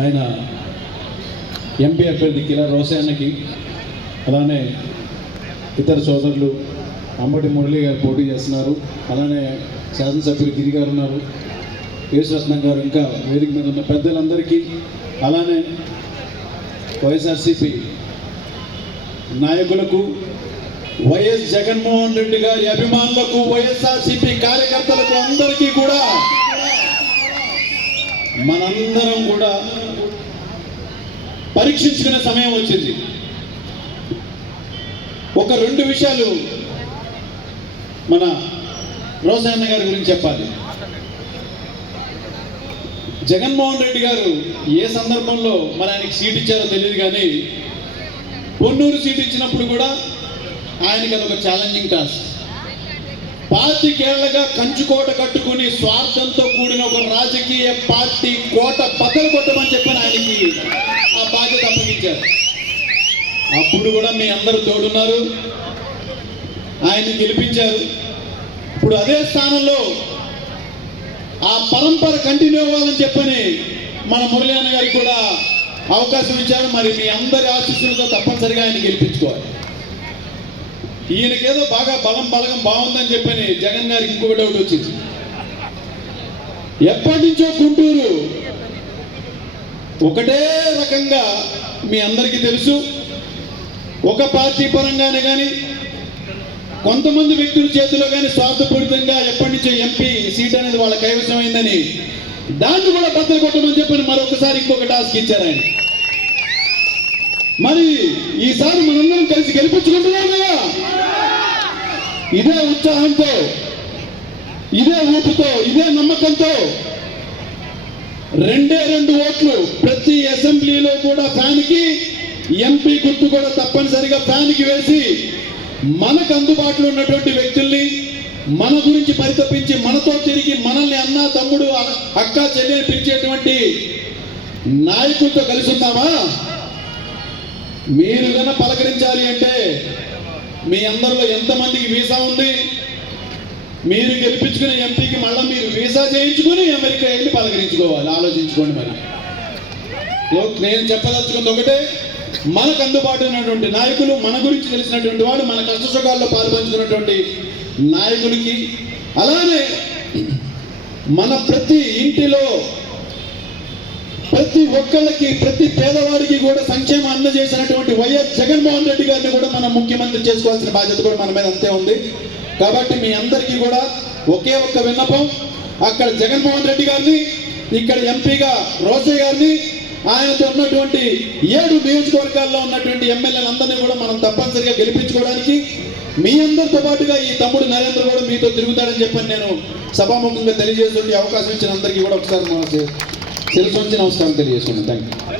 ఆయన ఎంపీ అభ్యర్థి కిలా రోసయ్యకి, అలానే ఇతర సోదరులు అంబటి మురళి గారు పోటీ చేస్తున్నారు, అలానే శాసనసభ్యులు గిరి గారు ఉన్నారు, యేసురత్నం గారు, ఇంకా వేదిక మీద ఉన్న పెద్దలందరికీ, అలానే వైఎస్ఆర్సీపీ నాయకులకు, వైఎస్ జగన్మోహన్ రెడ్డి గారి అభిమానులకు, వైఎస్ఆర్సీపీ కార్యకర్తలకు అందరికీ కూడా మనందరం కూడా పరీక్షించుకునే సమయం వచ్చింది. ఒక 2 విషయాలు మన రోసయ్య గారి గురించి చెప్పాలి. జగన్మోహన్ రెడ్డి గారు ఏ సందర్భంలో మరి ఆయనకి సీట్ ఇచ్చారో తెలియదు, కానీ పొన్నూరు సీట్ ఇచ్చినప్పుడు కూడా ఆయనకి అదొక ఛాలెంజింగ్ టాస్క్. 25 ఏళ్లుగా కంచుకోట కట్టుకుని స్వార్థంతో కూడిన ఒక రాజకీయ పార్టీ కోట బద్దలు కొట్టమని చెప్పని ఆయనకి ఆ బాధ్యత అప్పగించారు. అప్పుడు కూడా మీ అందరూ తోడున్నారు, ఆయన్ని గెలిపించారు. ఇప్పుడు అదే స్థానంలో ఆ పరంపర కంటిన్యూ అవ్వాలని చెప్పని మన మురళి అన్న గారికి కూడా అవకాశం ఇచ్చారు. మరి మీ అందరి ఆశీస్సులతో తప్పనిసరిగా ఆయన గెలిపించుకోవాలి. ఈయనకేదో బాగా బలగం బాగుందని చెప్పని జగన్ గారికి ఇంకొక డౌట్ వచ్చింది. ఎప్పటి నుంచో గుంటూరు ఒకటే రకంగా మీ అందరికీ తెలుసు, ఒక పార్టీ పరంగానే కానీ కొంతమంది వ్యక్తుల చేతిలో కానీ స్వార్థపూరితంగా ఎప్పటి నుంచో ఎంపీ సీట్ అనేది వాళ్ళ కైవసమైందని దాన్ని కూడా బద్దలు కొట్టమని చెప్పని మరొకసారి ఇంకొక టాస్క్ ఇచ్చారు ఆయన. మరి ఈసారి మనందరం కలిసి గెలిపించుకుంటున్నాం కదా, ఇదే ఉత్సాహంతో, ఇదే ఊపుతో, ఇదే నమ్మకంతో 2 ఓట్లు ప్రతి అసెంబ్లీలో కూడా ఫ్యాన్కి, ఎంపీ గుర్తు కూడా తప్పనిసరిగా ఫ్యాన్కి వేసి మనకు అందుబాటులో ఉన్నటువంటి వ్యక్తుల్ని, మన గురించి పరితపించి మనతో తిరిగి మనల్ని అన్న, తమ్ముడు, అక్క, చెల్లెని పిలిచేటువంటి నాయకులతో కలిసి ఉన్నామా? మీరు కన్నా పలకరించాలి అంటే మీ అందరిలో ఎంతమందికి వీసా ఉంది? మీరు గెలిపించుకునే ఎంపీకి మళ్ళీ మీరు వీసా చేయించుకుని అమెరికా వెళ్ళి పలకరించుకోవాలి. ఆలోచించుకోండి. మరి నేను చెప్పదలుచుకుంది ఒకటే, మనకు అందుబాటులో ఉన్నటువంటి నాయకులు, మన గురించి తెలిసినటువంటి వాడు, మన కష్టసుఖాల్లో పాల్పంచుకున్నటువంటి నాయకులకి, అలానే మన ప్రతి ఇంటిలో ప్రతి ఒక్కళ్ళకి, ప్రతి పేదవాడికి కూడా సంక్షేమం అందజేసినటువంటి వైఎస్ జగన్మోహన్ రెడ్డి గారిని కూడా మనం ముఖ్యమంత్రి చేసుకోవాల్సిన బాధ్యత కూడా మన మీద అంతే ఉంది. కాబట్టి మీ అందరికీ కూడా ఒకే ఒక్క విన్నపం, అక్కడ జగన్మోహన్ రెడ్డి గారిని, ఇక్కడ ఎంపీగా రోసయ్య గారిని, ఆయనతో ఉన్నటువంటి 7 నియోజకవర్గాల్లో ఉన్నటువంటి ఎమ్మెల్యేలందరినీ కూడా మనం తప్పనిసరిగా గెలిపించుకోవడానికి మీ అందరితో పాటుగా ఈ తమ్ముడు నరేంద్ర కూడా మీతో తిరుగుతాడని చెప్పని నేను సభాముఖంగా తెలియజేస్తుంటే అవకాశం ఇచ్చిన అందరికీ కూడా ఒకసారి మన శిరస్సు వచ్చి నమస్కారం తెలియజేస్తున్నాను. Thank you.